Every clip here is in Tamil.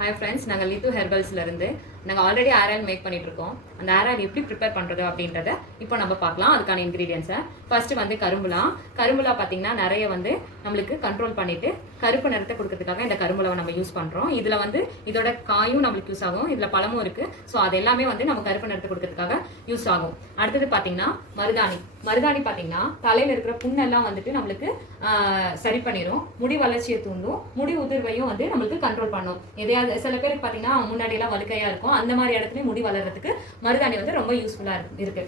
ஹாய் ஃப்ரெண்ட்ஸ் நாங்கள் லித்து ஹெர்பல்ஸ்ல இருந்து. நாங்கள் ஆல்ரெடி ஏர் ஆயில் மேக் பண்ணிட்டு இருக்கோம் அந்த ஆர் ஆயில் எப்படி ப்ரிப்பேர் பண்ணுறது அப்படின்றத இப்போ நம்ம பார்க்கலாம். அதுக்கான இன்க்ரீடியன்ஸை ஃபர்ஸ்ட் வந்து கரும்புலா. கரும்புலா பார்த்தீங்கன்னா நிறைய வந்து நம்மளுக்கு கண்ட்ரோல் பண்ணிட்டு கருப்பு நிறத்தை கொடுக்கறதுக்காக இந்த கரும்புலாவை நம்ம யூஸ் பண்ணுறோம் இதில் வந்து இதோட காயும் நம்மளுக்கு யூஸ் ஆகும். இதில் பழமும் இருக்குது ஸோ அது எல்லாமே வந்து நம்ம கருப்பு நிறத்தை கொடுக்கறதுக்காக யூஸ் ஆகும். அடுத்தது பார்த்தீங்கன்னா மருதாணி. மருதாணி பார்த்தீங்கன்னா தலையில் இருக்கிற புண்ணெல்லாம் வந்துட்டு நம்மளுக்கு சரி பண்ணிடும் முடி வளர்ச்சியை தூண்டும். முடி உதிர்வையும் வந்து நம்மளுக்கு கண்ட்ரோல் பண்ணும். எதையாவது சில பேருக்கு பார்த்தீங்கன்னா முன்னாடியெல்லாம் வலுக்கையாக இருக்கும். இருக்கும். அந்த மாதிரி இடத்துலயும் முடி வளர்றதுக்கு மருதாணி வந்து ரொம்ப யூஸ்ஃபுல்லா இருக்கு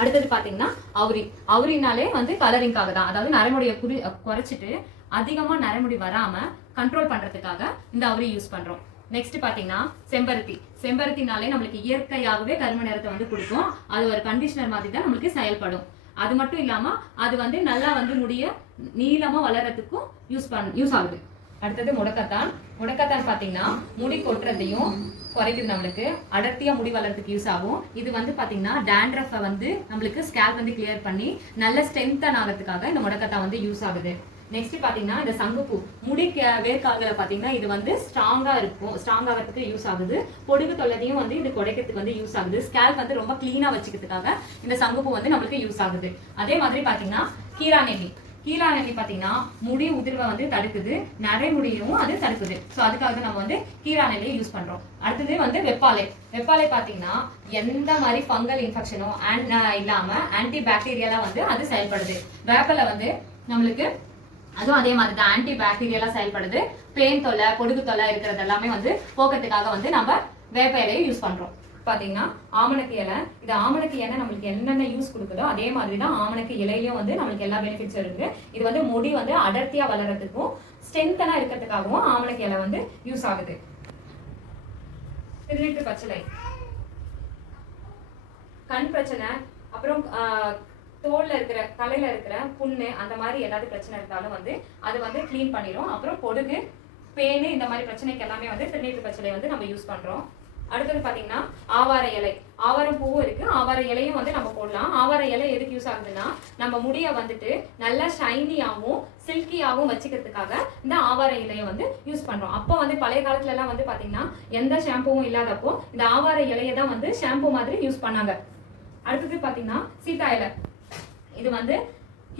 அடுத்தது பாத்தீங்கன்னா அவுரி. அவுரினாலே வந்து கலரிங்காக தான். அதாவது நரைமுடியை குறி குறைச்சிட்டு அதிகமா நரைமுடி வராம கண்ட்ரோல் பண்றதுக்காக இந்த அவுரி யூஸ் பண்றோம். நெக்ஸ்ட் பாத்தீங்கன்னா செம்பருத்தி. செம்பருத்தினாலே நம்மளுக்கு இயற்கையாகவே கரும நிறத்தை வந்து கொடுக்கும். அது ஒரு கண்டிஷனர் மாதிரி தான் நம்மளுக்கு செயல்படும். அது மட்டும் இல்லாம அது வந்து நல்லா வந்து முடிய நீளமா வளர்றதுக்கும் யூஸ் பண் யூஸ் ஆகுது. அடுத்தது முடக்கத்தான். முடக்கத்தான் பார்த்தீங்கன்னா முடி கொட்டுறதையும் குறைக்குது நம்மளுக்கு. அடர்த்தியா முடி வளர்றதுக்கு யூஸ் ஆகும். இது வந்து பார்த்தீங்கன்னா டேண்ட்ரஃபை வந்து நம்மளுக்கு ஸ்கேல் வந்து கிளியர் பண்ணி நல்ல ஸ்ட்ரென்த்தன் ஆகிறதுக்காக இந்த முடக்கத்தான் வந்து யூஸ் ஆகுது. நெக்ஸ்ட் பாத்தீங்கன்னா இந்த சங்குப்பூ. முடி கே- வேர்க்கால்களை இது வந்து ஸ்ட்ராங்காக இருக்கும். ஸ்ட்ராங் ஆகிறதுக்கு யூஸ் ஆகுது. பொடுகு தொல்லதையும் வந்து இது குறைக்கிறதுக்கு வந்து யூஸ் ஆகுது. ஸ்கேல் வந்து ரொம்ப க்ளீனாக வச்சுக்கிறதுக்காக இந்த சங்குப்பூ வந்து நம்மளுக்கு யூஸ் ஆகுது. அதே மாதிரி பார்த்தீங்கன்னா கீரா கீழாநெல்லி பார்த்தீங்கன்னா முடி உதிர்வை வந்து தடுக்குது. நரைமுடியும் அது தடுக்குது. ஸோ அதுக்காக நம்ம வந்து கீழாநெல்லியை யூஸ் பண்ணுறோம் அடுத்தது வந்து வெப்பாலை. வெப்பாலை பார்த்தீங்கன்னா எந்த மாதிரி ஃபங்கல் இன்ஃபெக்ஷனோ இல்லாமல் ஆன்டி பாக்டீரியாலாம் வந்து அது செயல்படுது. வேப்பலை வந்து நம்மளுக்கு அதுவும் அதே மாதிரி தான். ஆன்டி பாக்டீரியலா செயல்படுது. பேன் தொலை பொடுகு தொலை இருக்கிறது எல்லாமே வந்து போக்குறதுக்காக வந்து நம்ம வேப்ப இலையை யூஸ் பண்ணுறோம் பாத்தீங்கன்னா ஆமணக்கு இலை. இது ஆமணக்கு இலை நம்மளுக்கு என்னென்ன யூஸ் கொடுக்குதோ அதே மாதிரி தான் ஆமணக்கு இலையிலும் வந்து நம்மளுக்கு எல்லா பெனிஃபிட்ஸும் இருக்கு. இது வந்து முடி வந்து அடர்த்தியா வளர்றதுக்கும் ஸ்ட்ரென்த்தனா இருக்கிறதுக்காகவும் ஆமணக்கு இலை வந்து யூஸ் ஆகுது. திருநீட்டு பச்சிலை. கண் பிரச்சனை அப்புறம் ஆஹ், தோல்ல இருக்கிற தலையில இருக்கிற புண்ணு அந்த மாதிரி ஏதாவது பிரச்சனை இருந்தாலும் வந்து அது வந்து கிளீன் பண்ணிடும் அப்புறம் பொடுகு பேனு இந்த மாதிரி பிரச்சனைக்கு எல்லாமே வந்து திருநீட்டு பச்சிலை வந்து நம்ம யூஸ் பண்றோம். அடுத்தது பார்த்தீங்கன்னா ஆவார இலை. ஆவாரம் பூவும் இருக்கு. ஆவார இலையும் வந்து நம்ம போடலாம். ஆவார இலை எதுக்கு யூஸ் ஆகுதுன்னா நம்ம முடிய வந்துட்டு நல்லா ஷைனியாகவும் சில்கியாகவும் வச்சுக்கிறதுக்காக இந்த ஆவார இலையை வந்து யூஸ் பண்ணுறோம் அப்போ வந்து பழைய காலத்துல எல்லாம் வந்து பார்த்தீங்கன்னா எந்த ஷாம்புவும் இல்லாதப்போ இந்த ஆவார இலையை தான் வந்து ஷாம்பு மாதிரி யூஸ் பண்ணாங்க. அடுத்தது பார்த்தீங்கன்னா சீதா இலை. இது வந்து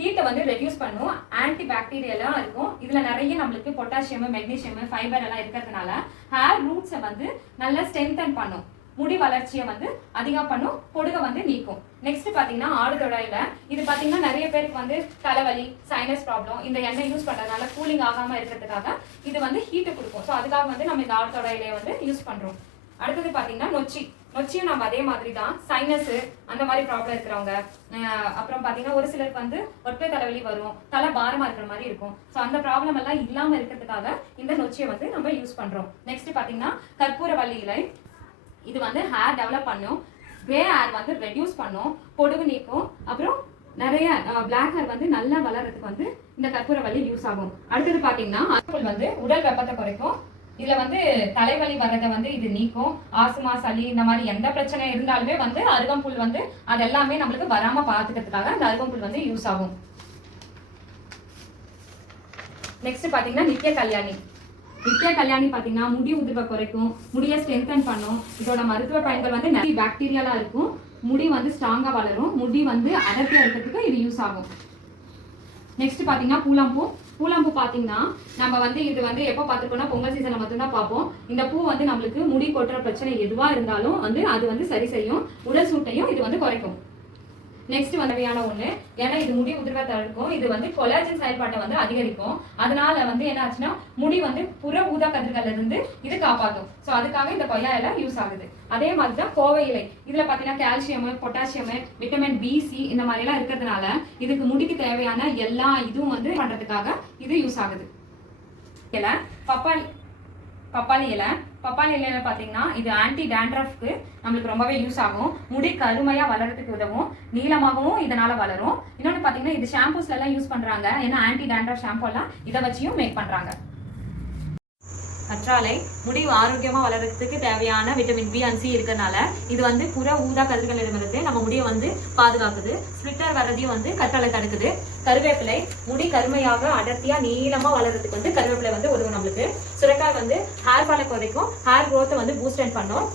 ஹீட்டை வந்து ரெடியூஸ் பண்ணும். ஆன்டி பாக்டீரியெல்லாம் இருக்கும். இதில் நிறைய நம்மளுக்கு பொட்டாசியம் மெக்னீஷியம் ஃபைபர் எல்லாம் இருக்கிறதுனால ஹேர் ரூட்ஸை வந்து நல்லா ஸ்ட்ரென்தன் பண்ணும். முடி வளர்ச்சியை வந்து அதிகம் பண்ணும். பொடுகை வந்து நீக்கும். நெக்ஸ்ட் பார்த்தீங்கன்னா ஆடு தொடையில. இது பார்த்தீங்கன்னா நிறைய பேருக்கு வந்து தலைவலி சைனஸ் ப்ராப்ளம் இந்த எண்ணெய் யூஸ் பண்ணுறதுனால கூலிங் ஆகாமல் இருக்கிறதுக்காக இது வந்து ஹீட்டை கொடுக்கும். ஸோ அதுக்காக வந்து நம்ம இந்த ஆடு தொடையிலையை வந்து யூஸ் பண்ணுறோம் அடுத்தது பார்த்தீங்கன்னா நொச்சி. நொச்சியும் நம்ம அதே மாதிரி தான் சைனஸ் அந்த மாதிரி ப்ராப்ளம் இருக்கிறவங்க. அப்புறம் பார்த்தீங்கன்னா ஒரு சிலருக்கு வந்து ஒற்றை தலைவலி வரும். தலை பாரமாக இருக்கிற மாதிரி இருக்கும். ஸோ அந்த ப்ராப்ளம் எல்லாம் இல்லாமல் இருக்கிறதுக்காக இந்த நொச்சியை வந்து நம்ம யூஸ் பண்ணுறோம் நெக்ஸ்ட் பார்த்தீங்கன்னா கற்பூரவள்ளி இலை. இது வந்து ஹேர் டெவலப் பண்ணும். கிரே ஹேர் வந்து ரெடியூஸ் பண்ணும். பொடுகு நீக்கும். அப்புறம் நிறைய பிளாக் ஹேர் வந்து நல்லா வளர்றதுக்கு வந்து இந்த கற்பூரவள்ளி யூஸ் ஆகும். அடுத்தது பார்த்தீங்கன்னா வந்து உடல் வெப்பத்தை குறைக்கும். இதுல வந்து தலைவலி வர்றதை வந்து இது நீக்கும். ஆசுமா சளி இந்த மாதிரி எந்த பிரச்சனை இருந்தாலுமே வந்து அருகம்புல் வந்து அதெல்லாமே நம்மளுக்கு வராம பாத்துக்கிறதுக்காக அந்த அருகம்புல் வந்து யூஸ் ஆகும். நெக்ஸ்ட் பாத்தீங்கன்னா நித்திய கல்யாணி. நித்திய கல்யாணி பாத்தீங்கன்னா முடி உதிர்வை குறைக்கும் முடியை ஸ்ட்ரென்தன் பண்ணும். இதோட மருத்துவ பயன்கள் வந்து நிறைய பாக்டீரியாலாம் இருக்கும். முடி வந்து ஸ்ட்ராங்கா வளரும். முடி வந்து அடர்த்தியா இருக்கிறதுக்கு இது யூஸ் ஆகும். நெக்ஸ்ட் பார்த்தீங்கன்னா பூலாம்பூ. பூலாம்பூ பார்த்தீங்கன்னா நம்ம வந்து இது வந்து எப்போ பார்த்துருக்கோம்னா பொங்கல் சீசனில் மட்டும்தான் பார்ப்போம் இந்த பூ வந்து நம்மளுக்கு முடி கொட்டுற பிரச்சனை எதுவாக இருந்தாலும் வந்து அது வந்து சரி செய்யும். உடல் சூட்டையும் இது வந்து குறைக்கும். நெக்ஸ்ட் வந்தவையான ஒண்ணு ஏன்னா இது முடி உதிர்வை தடுக்கும் இது வந்து கொலாஜன் செயல்பாட்டை வந்து அதிகரிக்கும். அதனால வந்து என்ன ஆச்சுன்னா முடி வந்து புற ஊதா கதிர்கள் இருந்து இது காப்பாற்றும் ஸோ அதுக்காக இந்த கொய்யா இலை யூஸ் ஆகுது. அதே மாதிரி தான் கோவை இலை. இதுல பாத்தீங்கன்னா calcium potassium vitamin B C இந்த மாதிரி எல்லாம் இருக்கிறதுனால இதுக்கு முடிக்கு தேவையான எல்லா இதுவும் வந்து பண்றதுக்காக இது யூஸ் ஆகுது. இலை பப்பாளி பப்பாளி இலை. பப்பாளி இலையில பார்த்தீங்கன்னா இது ஆன்டி டேண்ட்ரஃப்க்கு நம்மளுக்கு ரொம்பவே யூஸ் ஆகும். முடி கருமையாக வளர்றதுக்கு உதவும். நீளமாகவும் இதனால் வளரும். இன்னொன்னு பார்த்தீங்கன்னா இது ஷாம்பூஸ்ல எல்லாம் யூஸ் பண்ணுறாங்க ஏன்னா ஆன்டி டேண்ட்ரஃப் ஷாம்பூலாம் எல்லாம் இதை வச்சியும் மேக் பண்ணுறாங்க கற்றாழை முடி ஆரோக்கியமா வளர்றதுக்கு தேவையான விட்டமின் பி அண்ட் சி இருக்கறனால இது வந்து புற ஊதா கதிர்களிடமிருந்து நம்ம முடியை வந்து பாதுகாக்குது. ஸ்பிளிட்டர் வர்றதையும் வந்து கற்றாழை தடுக்குது. கருவேப்பிலை முடி கருமையாக அடர்த்தியா நீளமா வளர்றதுக்கு வந்து கருவேப்பிலை வந்து உதவும் நம்மளுக்கு. சுரக்காய் வந்து ஹேர் ஃபாலை குறைக்கும். ஹேர் growth வந்து பூஸ்ட் பண்ணும்.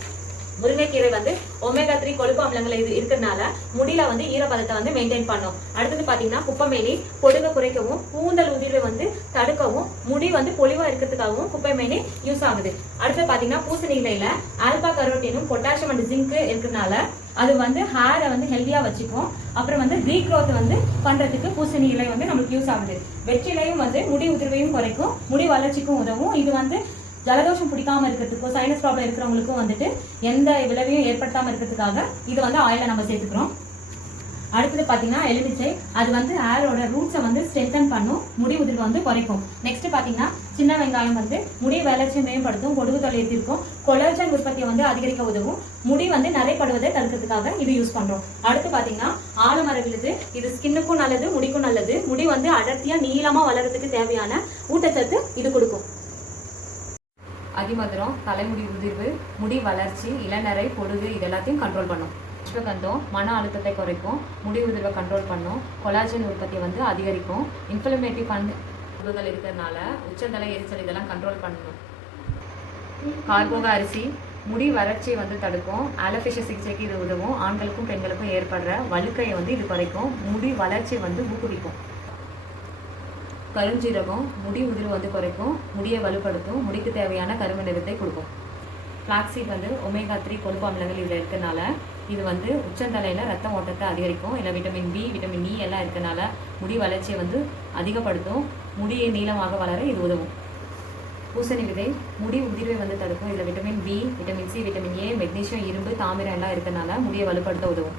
முருங்கைக்கீரை வந்து ஒமேகா த்ரீ கொழுப்பு அமிலங்கள் இது இருக்கிறதுனால முடியில வந்து ஈரப்பதத்தை வந்து மெயின்டைன் பண்ணும். அடுத்தது பாத்தீங்கன்னா குப்பைமேனி பொடுக குறைக்கவும் கூந்தல் உதிர்வை வந்து தடுக்கவும் முடி வந்து பொலிவா இருக்கிறதுக்காகவும் குப்பைமேனி யூஸ் ஆகுது. அடுத்து பாத்தீங்கன்னா பூசணி இலையில ஆல்பா கரோட்டினும் பொட்டாசியம் அண்ட் ஜிங்க் இருக்கிறதுனால அது வந்து ஹேரை வந்து ஹெல்த்தியாக வச்சுக்கும். அப்புறம் வந்து ரீக்ரோத் வந்து பண்றதுக்கு பூசணி இலை வந்து நம்மளுக்கு யூஸ் ஆகுது. வெற்றிலையும் வந்து முடி உதிர்வையும் குறைக்கும் முடி வளர்ச்சிக்கும் உதவும். இது வந்து ஜலதோஷம் பிடிக்காம இருக்கிறதுக்கும் சைனஸ் ப்ராப்ளம் இருக்கிறவங்களுக்கும் வந்துட்டு எந்த விளைவையும் ஏற்படுத்தாம இருக்கிறதுக்காக இது வந்து ஆயில நம்ம சேர்த்துக்கிறோம். அடுத்தது பார்த்தீங்கன்னா எலுமிச்சை. அது வந்து ஹேரோட ரூட்ஸை வந்து ஸ்ட்ரென்தன் பண்ணும். முடி உதிர்வு வந்து குறைக்கும். நெக்ஸ்ட் பார்த்தீங்கன்னா சின்ன வெங்காயம் வந்து முடி வளர்ச்சியை மேம்படுத்தும் கொடுகு தொலைத்திற்கும் தீர்க்கும் கொலர்ஜன் உற்பத்தியை வந்து அதிகரிக்க உதவும். முடி வந்து நரைப்படுவதை தடுக்கிறதுக்காக இது யூஸ் பண்றோம். அடுத்து பார்த்தீங்கன்னா ஆலமர விழுது. இது ஸ்கின்னுக்கும் நல்லது முடிக்கும் நல்லது. முடி வந்து அடர்த்தியா நீளமா வளர்றதுக்கு தேவையான ஊட்டச்சத்து இது கொடுக்கும். அதிமதுரம் தலைமுடி உதிர்வு முடி வளர்ச்சி இளநரை பொடுகு இது எல்லாத்தையும் கண்ட்ரோல் பண்ணும். அஸ்வகந்தம் மன அழுத்தத்தை குறைக்கும் முடி உதிர்வை கண்ட்ரோல் பண்ணும் கொலாஜன் உற்பத்தி வந்து அதிகரிக்கும் இன்ஃப்ளமேட்டிவ் பண்புகள் இருக்கிறதுனால உச்சந்தலை எரிச்சல் இதெல்லாம் கண்ட்ரோல் பண்ணணும் கார்போக அரிசி முடி வறட்சியை வந்து தடுக்கும் ஆலோபேஷியா சிகிச்சைக்கு இது உதவும் ஆண்களுக்கும் பெண்களுக்கும் ஏற்படுற வழுக்கையை வந்து இது குறைக்கும் முடி வளர்ச்சியை வந்து ஊக்குவிக்கும். கருஞ்சீரகம் முடி உதிர்வு வந்து குறைக்கும் முடியை வலுப்படுத்தும் முடிக்கு தேவையான கருமை நிறத்தை கொடுக்கும். ஃப்ளாக்ஸீட் வந்து ஒமேகா த்ரீ கொழுப்பு அமிலங்கள் இதில் இருக்கனால இது வந்து உச்சந்தலையில் ரத்த ஓட்டத்தை அதிகரிக்கும். இல்லை விட்டமின் பி விட்டமின் இ எல்லாம் இருக்கனால முடி வளர்ச்சியை வந்து அதிகப்படுத்தும். முடியை நீளமாக வளர இது உதவும். பூசணி விதை முடி உதிர்வை வந்து தடுக்கும். இதில் vitamin B vitamin C vitamin A magnesium இரும்பு தாமிரம் எல்லாம் இருக்கனால முடியை வலுப்படுத்த உதவும்.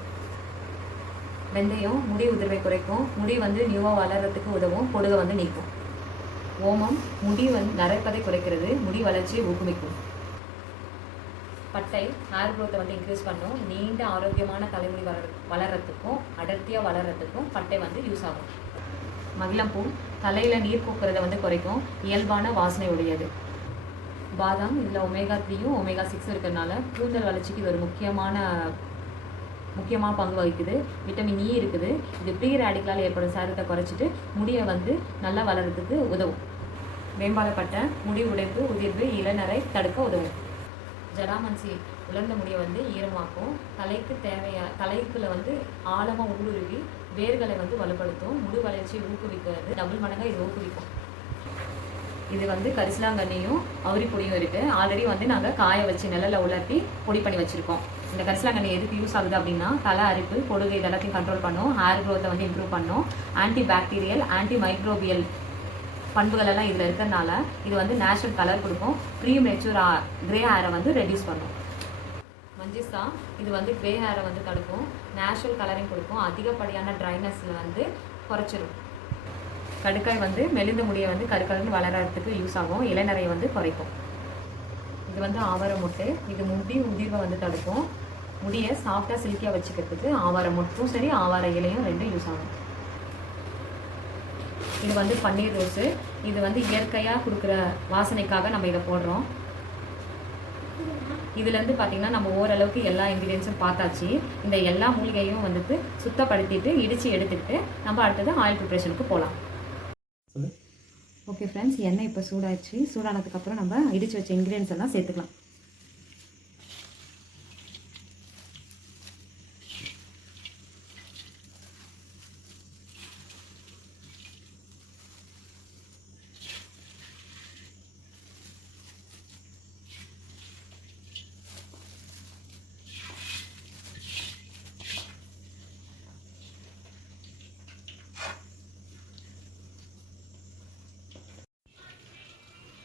வெந்தயம் முடி உதிர்வை குறைக்கும். முடி வந்து நியூவாக வளர்கிறதுக்கு உதவும். பொடுகை வந்து நீக்கும். ஓமம் முடி வந்து நரைப்பதை குறைக்கிறது. முடி வளர்ச்சியை ஊக்குவிக்கும். பட்டை ஹேர் க்ரோத்தை வந்து இன்க்ரீஸ் பண்ணும். நீண்ட ஆரோக்கியமான தலைமுடி வளர் வளர்கிறதுக்கும் அடர்த்தியாக வளர்கிறதுக்கும் பட்டை வந்து யூஸ் ஆகும். மகிழம்பூ தலையில் நீர் பூக்கிறத வந்து குறைக்கும். இயல்பான வாசனை உடையது. பாதாம் இதில் ஒமேகா த்ரீயும் ஒமேகா சிக்ஸும் இருக்கிறதுனால கூந்தல் வளர்ச்சிக்கு இது ஒரு முக்கியமான முக்கியமான பங்கு வகிக்குது. விட்டமின் இ e இருக்குது. இது ப்ரீ ரேடிக்கலால் ஏற்படும் சேதத்தை குறைச்சிட்டு முடியை வந்து நல்லா வளர்கிறதுக்கு உதவும். மேம்பாலப்பட்ட முடி உடைப்பு உதிர்வு இளநரை தடுக்க உதவும். ஜடாமன்சி உலர்ந்த முடியை வந்து ஈரமாக்கும். தலைக்கு தேவையா தலைக்குள்ள வந்து ஆழமாக ஊடுருவி வேர்களை வந்து வலுப்படுத்தும். முடி வளர்ச்சியை ஊக்குவிக்கிறது. டபுள் மடங்காக இது ஊக்குவிக்கும். இது வந்து கரிசலாங்கண்ணியும் அவுரி பொடியும் இருக்குது ஆல்ரெடி வந்து நாங்கள் காய வச்சு நிழல்ல உலர்த்தி பொடி பண்ணி வச்சுருக்கோம். இந்த கரிசலாங்கண்ணி எதுக்கு யூஸ் ஆகுது அப்படின்னா தலை அரிப்பு பொடுகு இதெல்லாத்தையும் கண்ட்ரோல் பண்ணும் ஹேர் க்ரோத்தை வந்து இம்ப்ரூவ் பண்ணும் ஆன்டி பாக்டீரியல் ஆன்டி மைக்ரோபியல் பண்புகள் எல்லாம் இதில் இருக்கிறதுனால இது வந்து நேச்சுரல் கலர் கொடுக்கும். ப்ரீ மெச்சூர் கிரே ஹேரை வந்து ரெடியூஸ் பண்ணும். மஞ்சிஸா இது வந்து கிரே ஹேரை வந்து தடுக்கும். நேச்சுரல் கலரிங் கொடுக்கும். அதிகப்படியான ட்ரைனஸில் வந்து குறைச்சிரும். கடுக்காய் வந்து மெலிந்த முடியை வந்து கருக்கலன்னு வளர்கிறதுக்கு யூஸ் ஆகும். இளநரையை வந்து குறைக்கும். இது வந்து ஆவார முட்டை. இது முடி உதிர்வை வந்து தடுக்கும். முடியை சாஃப்டாக சில்கியாக வச்சுக்கிறதுக்கு ஆவார முட்டும் சரி ஆவார இலையும் ரெண்டும் யூஸ் ஆகும். இது வந்து பன்னீர் ரோஸு இது வந்து இயற்கையாக கொடுக்குற வாசனைக்காக நம்ம இதை போடுறோம். இதுலேருந்து பார்த்தீங்கன்னா நம்ம ஓரளவுக்கு எல்லா இன்க்ரீடியன்ஸும் பார்த்தாச்சு. இந்த எல்லா மூலிகையும் வந்துட்டு சுத்தப்படுத்திட்டு இடித்து எடுத்துக்கிட்டு நம்ம அடுத்தது ஆயில் ப்ரிப்ரேஷனுக்கு போகலாம் சொல்லு. ஓகே ஃப்ரெண்ட்ஸ் எண்ணெய் இப்போ சூடாகிடுச்சு சூடானதுக்கப்புறம் நம்ம இடித்து வச்ச இன்க்ரீடியன்ஸ் எல்லாம் சேர்த்துக்கலாம்.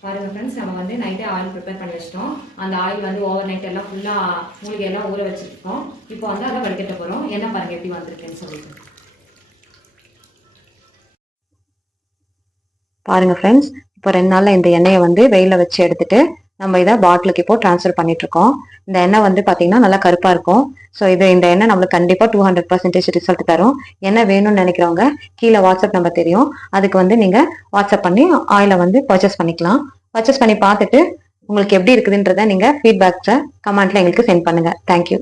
பாருங்க ஃப்ரெண்ட்ஸ் நம்ம வந்து நைட்டே ஆயில் ப்ரிப்பேர் பண்ணி வச்சிட்டோம். அந்த ஆயில் வந்து ஓவர் நைட் எல்லாம் ஃபுல்லாக மூலிகை எல்லாம் ஊற வச்சிருக்கோம். இப்போ வந்து அதை வடிக்கட்ட போகிறோம் என்ன பாருங்க எப்படி வந்திருக்குன்னு சொல்லிட்டு. பாருங்கள் ஃப்ரெண்ட்ஸ் இப்போ ரெண்டு நாளில் இந்த எண்ணெயை வந்து வெயிலில் வச்சு எடுத்துட்டு நம்ம இதை பாட்டிலுக்கு இப்போ ட்ரான்ஸ்ஃபர் பண்ணிட்டு இருக்கோம். இந்த எண்ணெய் வந்து பார்த்திங்கன்னா நல்லா கருப்பாக இருக்கும். ஸோ இது இந்த எண்ணெய் நம்மளுக்கு கண்டிப்பாக டூ ஹண்ட்ரட் பர்சன்டேஜ் ரிசல்ட் தரும். என்ன வேணும்னு நினைக்கிறவங்க கீழே வாட்ஸ்அப் நம்பர் தெரியும். அதுக்கு வந்து நீங்கள் வாட்ஸ்அப் பண்ணி ஆயிலை வந்து பர்ச்சேஸ் பண்ணிக்கலாம். பர்ச்சேஸ் பண்ணி பார்த்துட்டு உங்களுக்கு எப்படி இருக்குதுன்றத நீங்கள் ஃபீட்பேக்ஸை கமெண்ட்ல எங்களுக்கு சென்ட் பண்ணுங்கள் தேங்க்யூ